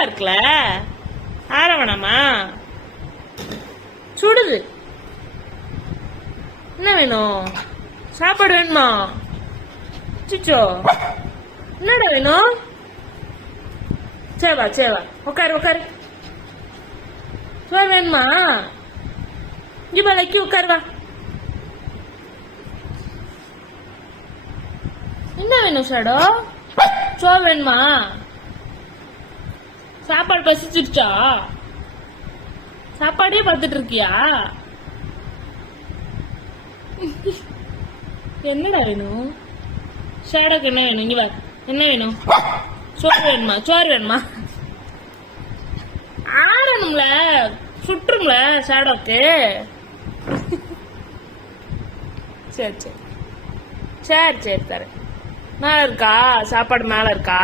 சூடா இருக்குல்ல, ஆற வேணாமா? சுடுது. என்ன வேணும்? சாப்பாடு வேணுமா? சிச்சோ, என்னடா வேணும்? சேவா சேவா, உட்காரு உட்காரு. சோறு வேணுமா? இங்க லக்கி உட்காரு வா. என்ன வேணும் ஷாடோ? சோறு வேணுமா? சாப்பாடு பசிச்சிருச்சா? சாப்பாடே பார்த்துட்டு இருக்கியா? என்னடா வேணும்? ஷாடோக்கு என்ன வேணும்? இங்க வா. என்ன வேணும்? சோறு வேணுமா? சோறு வேணுமா? ஆடணும்ல, சுற்றும்ல ஷாடோக்கு. சரி சரி சரி சரி தரேன். மேல இருக்கா? சாப்பாடு மேல இருக்கா?